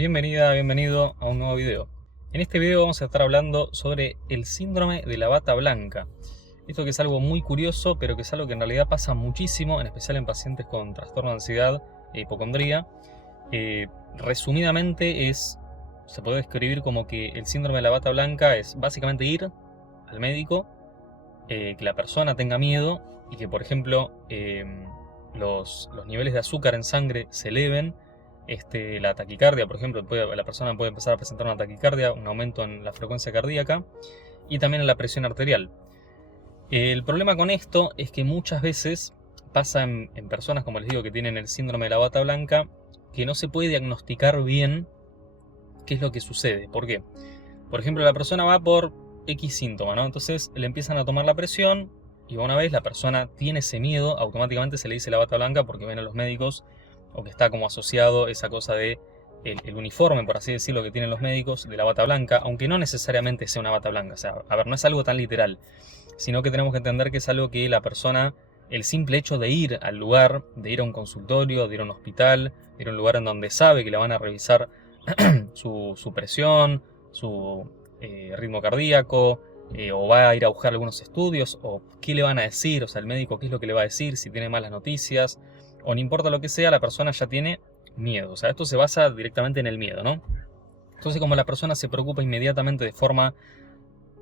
Bienvenida, bienvenido a un nuevo video. En este video vamos a estar hablando sobre el síndrome de la bata blanca. Esto que es algo muy curioso, pero que es algo que en realidad pasa muchísimo, en especial en pacientes con trastorno de ansiedad e hipocondría. Resumidamente se puede describir como que el síndrome de la bata blanca es básicamente ir al médico, que la persona tenga miedo y que, por ejemplo, los niveles de azúcar en sangre se eleven. La taquicardia, por ejemplo, la persona puede empezar a presentar una taquicardia, un aumento en la frecuencia cardíaca y también en la presión arterial. El problema con esto es que muchas veces pasa en personas, como les digo, que tienen el síndrome de la bata blanca, que no se puede diagnosticar bien qué es lo que sucede. ¿Por qué? Por ejemplo, la persona va por X síntoma, ¿no? Entonces le empiezan a tomar la presión y una vez la persona tiene ese miedo, automáticamente se le dice la bata blanca porque ven a los médicos, o que está como asociado esa cosa de el uniforme, por así decirlo, que tienen los médicos de la bata blanca, aunque no necesariamente sea una bata blanca. O sea, a ver, no es algo tan literal, sino que tenemos que entender que es algo que la persona, el simple hecho de ir al lugar, de ir a un consultorio, de ir a un hospital, de ir a un lugar en donde sabe que le van a revisar su presión, su ritmo cardíaco, o va a ir a buscar algunos estudios, o qué le van a decir, o sea, el médico qué es lo que le va a decir, si tiene malas noticias, o no importa lo que sea, la persona ya tiene miedo. O sea, esto se basa directamente en el miedo, ¿no? Entonces, como la persona se preocupa inmediatamente de forma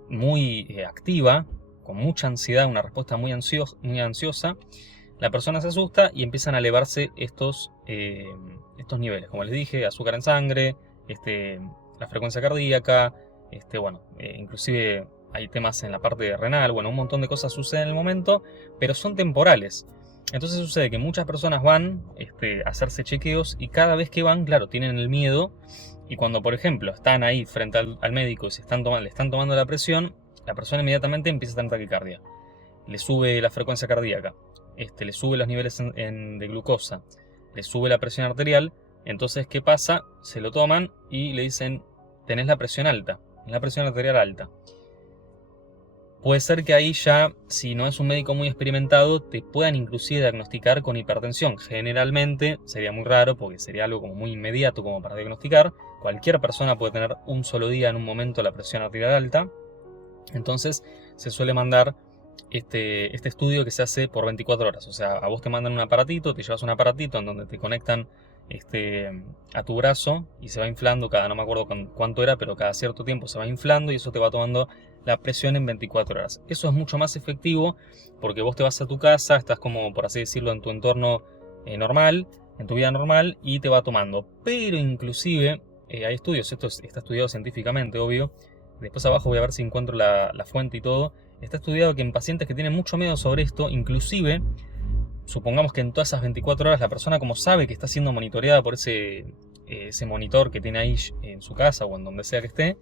muy activa, con mucha ansiedad, una respuesta muy ansiosa, la persona se asusta y empiezan a elevarse estos niveles. Como les dije, azúcar en sangre, la frecuencia cardíaca, inclusive hay temas en la parte renal, bueno, un montón de cosas suceden en el momento, pero son temporales. Entonces sucede que muchas personas van a hacerse chequeos y cada vez que van, claro, tienen el miedo, y cuando, por ejemplo, están ahí frente al médico y le están tomando la presión, la persona inmediatamente empieza a tener taquicardia, le sube la frecuencia cardíaca, le sube los niveles de glucosa, le sube la presión arterial. Entonces, ¿qué pasa? Se lo toman y le dicen, tenés la presión alta, la presión arterial alta. Puede ser que ahí ya, si no es un médico muy experimentado, te puedan inclusive diagnosticar con hipertensión. Generalmente sería muy raro porque sería algo como muy inmediato como para diagnosticar. Cualquier persona puede tener un solo día en un momento la presión arterial alta. Entonces se suele mandar este estudio que se hace por 24 horas. O sea, a vos te mandan un aparatito, te llevas un aparatito en donde te conectan a tu brazo y se va inflando no me acuerdo cuánto era, pero cada cierto tiempo se va inflando y eso te va tomando la presión en 24 horas. Eso es mucho más efectivo porque vos te vas a tu casa, estás como, por así decirlo, en tu entorno normal, en tu vida normal, y te va tomando. Pero inclusive hay estudios, esto está estudiado científicamente, obvio. Después abajo voy a ver si encuentro la fuente y todo. Está estudiado que en pacientes que tienen mucho miedo sobre esto, inclusive, supongamos que en todas esas 24 horas la persona, como sabe que está siendo monitoreada por ese monitor que tiene ahí en su casa o en donde sea que esté,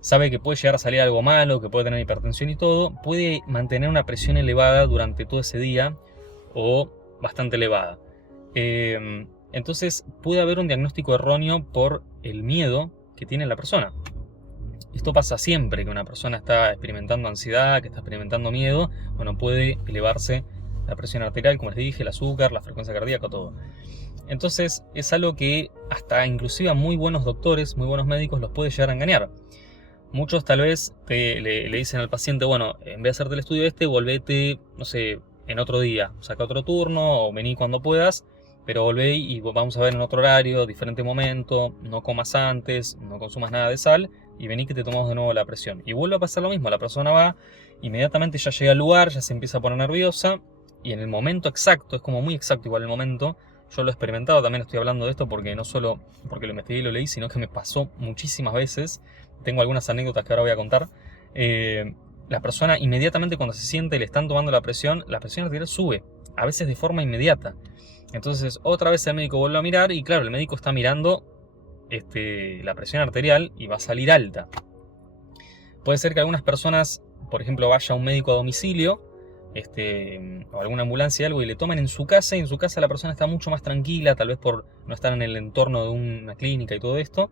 sabe que puede llegar a salir algo malo, que puede tener hipertensión y todo, puede mantener una presión elevada durante todo ese día o bastante elevada. Entonces puede haber un diagnóstico erróneo por el miedo que tiene la persona. Esto pasa siempre que una persona está experimentando ansiedad, que está experimentando miedo, bueno, puede elevarse la presión arterial, como les dije, el azúcar, la frecuencia cardíaca, todo. Entonces es algo que hasta inclusive a muy buenos doctores, muy buenos médicos los puede llegar a engañar. Muchos tal vez le dicen al paciente, bueno, en vez de hacerte el estudio volvete, no sé, en otro día, saca otro turno o vení cuando puedas, pero volvé y vamos a ver en otro horario, diferente momento, no comas antes, no consumas nada de sal y vení que te tomamos de nuevo la presión. Y vuelve a pasar lo mismo, la persona va, inmediatamente ya llega al lugar, ya se empieza a poner nerviosa y en el momento exacto, es como muy exacto igual el momento. Yo lo he experimentado, también estoy hablando de esto porque no solo porque lo investigué y lo leí, sino que me pasó muchísimas veces. Tengo algunas anécdotas que ahora voy a contar. La persona inmediatamente cuando se siente y le están tomando la presión arterial sube, a veces de forma inmediata. Entonces otra vez el médico vuelve a mirar y claro, el médico está mirando la presión arterial y va a salir alta. Puede ser que algunas personas, por ejemplo, vaya a un médico a domicilio, o alguna ambulancia o algo, y le toman en su casa, y en su casa la persona está mucho más tranquila, tal vez por no estar en el entorno de una clínica y todo esto,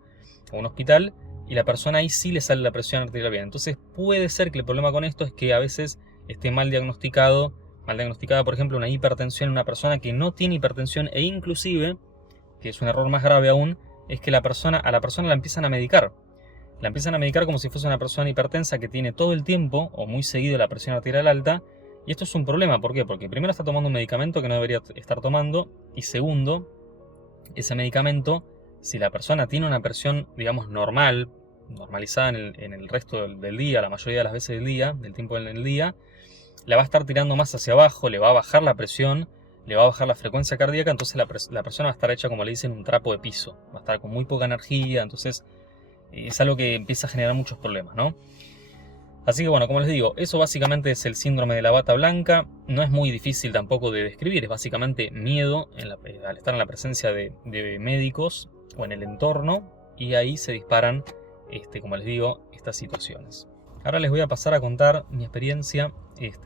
o un hospital, y la persona ahí sí le sale la presión arterial bien. Entonces puede ser que el problema con esto es que a veces esté mal diagnosticada, por ejemplo, una hipertensión en una persona que no tiene hipertensión, e inclusive, que es un error más grave aún, es que a la persona la empiezan a medicar. La empiezan a medicar como si fuese una persona hipertensa que tiene todo el tiempo o muy seguido la presión arterial alta. Y esto es un problema, ¿por qué? Porque primero está tomando un medicamento que no debería estar tomando, y segundo, ese medicamento, si la persona tiene una presión, digamos, normalizada en el resto del día, la mayoría de las veces del día, del tiempo en el día, la va a estar tirando más hacia abajo, le va a bajar la presión, le va a bajar la frecuencia cardíaca, entonces la persona va a estar hecha, como le dicen, un trapo de piso, va a estar con muy poca energía, entonces es algo que empieza a generar muchos problemas, ¿no? Así que bueno, como les digo, eso básicamente es el síndrome de la bata blanca. No es muy difícil tampoco de describir, es básicamente miedo al estar en la presencia de médicos o en el entorno, y ahí se disparan, como les digo, estas situaciones. Ahora les voy a pasar a contar mi experiencia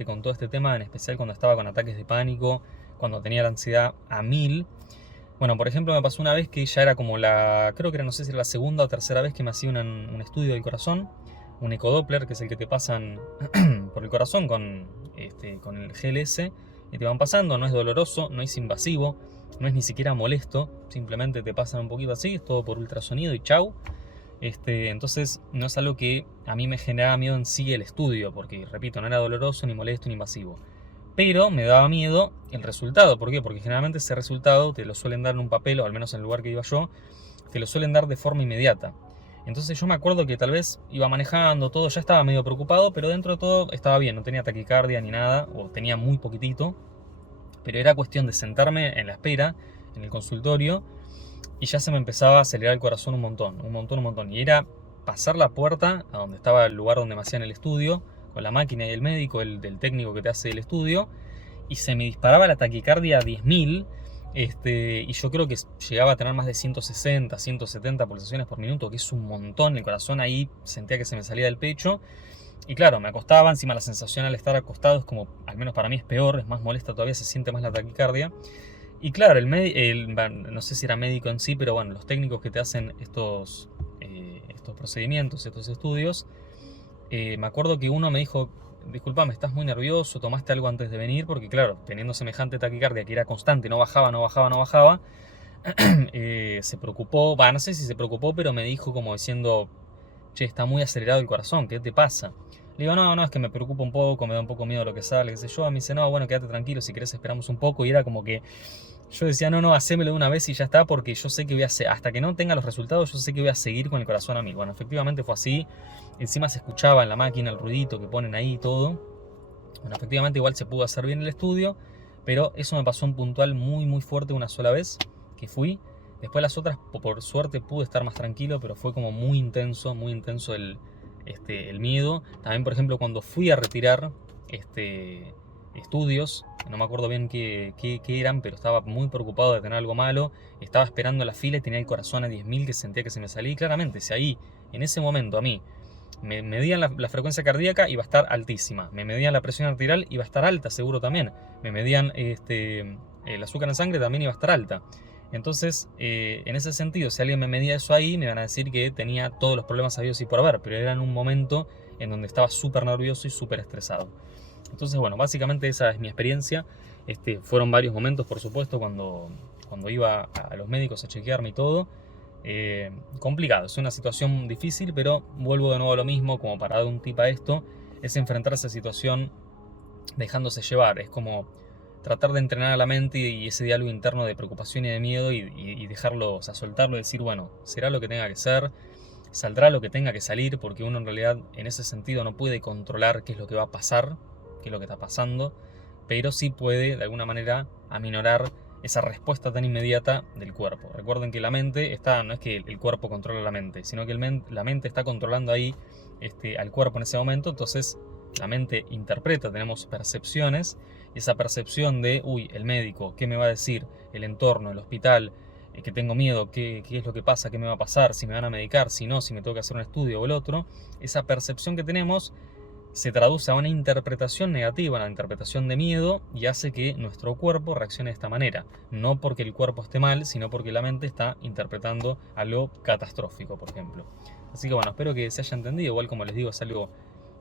con todo este tema, en especial cuando estaba con ataques de pánico, cuando tenía la ansiedad a 1000. Bueno, por ejemplo, me pasó una vez que ya era como creo que era, no sé si era la segunda o tercera vez que me hacía un estudio del corazón, un ecodoppler, que es el que te pasan por el corazón con el GLS, y te van pasando. No es doloroso, no es invasivo, no es ni siquiera molesto, simplemente te pasan un poquito así, es todo por ultrasonido y chau. Entonces no es algo que a mí me generaba miedo en sí el estudio, porque repito, no era doloroso, ni molesto, ni invasivo. Pero me daba miedo el resultado. ¿Por qué? Porque generalmente ese resultado te lo suelen dar en un papel, o al menos en el lugar que iba yo, te lo suelen dar de forma inmediata. Entonces yo me acuerdo que tal vez iba manejando todo, ya estaba medio preocupado, pero dentro de todo estaba bien, no tenía taquicardia ni nada, o tenía muy poquitito. Pero era cuestión de sentarme en la espera, en el consultorio, y ya se me empezaba a acelerar el corazón un montón, un montón, un montón. Y era pasar la puerta a donde estaba el lugar donde me hacían el estudio, con la máquina y el médico, del técnico que te hace el estudio, y se me disparaba la taquicardia a 10.000, y yo creo que llegaba a tener más de 160, 170 pulsaciones por minuto, que es un montón. El corazón ahí sentía que se me salía del pecho. Y claro, me acostaba, encima la sensación al estar acostado es como, al menos para mí es peor, es más molesta todavía, se siente más la taquicardia. Y claro, no sé si era médico en sí, pero bueno, los técnicos que te hacen estos procedimientos, estos estudios, me acuerdo que uno me dijo: disculpame, estás muy nervioso, tomaste algo antes de venir, porque claro, teniendo semejante taquicardia que era constante, no bajaba, no bajaba, no bajaba, se preocupó, no sé si se preocupó, pero me dijo como diciendo: che, está muy acelerado el corazón, ¿qué te pasa? Le digo: no, es que me preocupa un poco, me da un poco miedo lo que sale, qué sé yo. Me dice: no, bueno, quédate tranquilo, si querés esperamos un poco. Y era como que yo decía: no, hacémelo de una vez y ya está, porque yo sé que voy a hacer, hasta que no tenga los resultados, yo sé que voy a seguir con el corazón a mí. Bueno, efectivamente fue así. Encima se escuchaba en la máquina el ruidito que ponen ahí y todo. Bueno, efectivamente igual se pudo hacer bien el estudio, pero eso me pasó un puntual muy, muy fuerte una sola vez que fui. Después las otras, por suerte, pude estar más tranquilo, pero fue como muy intenso el miedo. También, por ejemplo, cuando fui a retirar estudios, no me acuerdo bien qué eran, pero estaba muy preocupado de tener algo malo. Estaba esperando la fila y tenía el corazón a 10.000, que sentía que se me salía. Y claramente, si ahí, en ese momento, a mí me medían la frecuencia cardíaca, iba a estar altísima. Me medían la presión arterial, iba a estar alta, seguro también. Me medían el azúcar en sangre, también iba a estar alta. Entonces, en ese sentido, si alguien me medía eso ahí, me iban a decir que tenía todos los problemas habidos y por haber, pero era en un momento en donde estaba súper nervioso y súper estresado. Entonces, bueno, básicamente esa es mi experiencia. Fueron varios momentos, por supuesto, cuando iba a los médicos a chequearme y todo. Complicado, es una situación difícil, pero vuelvo de nuevo a lo mismo, como para dar un tip a esto, es enfrentarse a esa situación dejándose llevar. Es como tratar de entrenar a la mente y ese diálogo interno de preocupación y de miedo, y dejarlo, o sea, soltarlo y decir: bueno, será lo que tenga que ser, saldrá lo que tenga que salir, porque uno en realidad en ese sentido no puede controlar qué es lo que va a pasar, qué es lo que está pasando, pero sí puede de alguna manera aminorar esa respuesta tan inmediata del cuerpo. Recuerden que la mente no es que el cuerpo controla la mente, sino que la mente está controlando ahí al cuerpo en ese momento. Entonces la mente interpreta, tenemos percepciones, y esa percepción de: uy, el médico, ¿qué me va a decir? El entorno, el hospital, que tengo miedo, ¿qué es lo que pasa? ¿Qué me va a pasar? ¿Si me van a medicar? ¿Si no? ¿Si me tengo que hacer un estudio o el otro? Esa percepción que tenemos se traduce a una interpretación negativa, una interpretación de miedo, y hace que nuestro cuerpo reaccione de esta manera. No porque el cuerpo esté mal, sino porque la mente está interpretando algo catastrófico, por ejemplo. Así que bueno, espero que se haya entendido. Igual, como les digo, es algo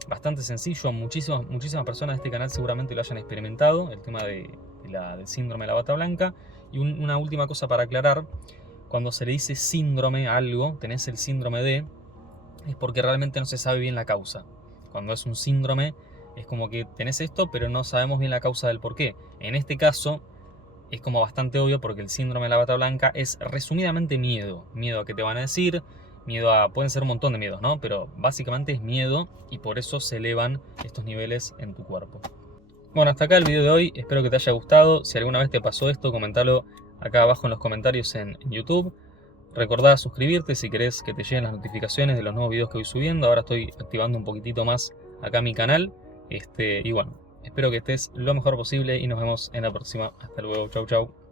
bastante sencillo. Muchísimas personas de este canal seguramente lo hayan experimentado, el tema del síndrome de la bata blanca. Y una última cosa para aclarar: cuando se le dice síndrome a algo, tenés el síndrome de, es porque realmente no se sabe bien la causa. Cuando es un síndrome, es como que tenés esto, pero no sabemos bien la causa del por qué. En este caso, es como bastante obvio porque el síndrome de la bata blanca es resumidamente miedo. Miedo a qué te van a decir, miedo a... pueden ser un montón de miedos, ¿no? Pero básicamente es miedo y por eso se elevan estos niveles en tu cuerpo. Bueno, hasta acá el video de hoy. Espero que te haya gustado. Si alguna vez te pasó esto, comentalo acá abajo en los comentarios en YouTube. Recordá suscribirte si querés que te lleguen las notificaciones de los nuevos videos que voy subiendo. Ahora estoy activando un poquitito más acá mi canal. Y bueno, espero que estés lo mejor posible y nos vemos en la próxima. Hasta luego, chau chau.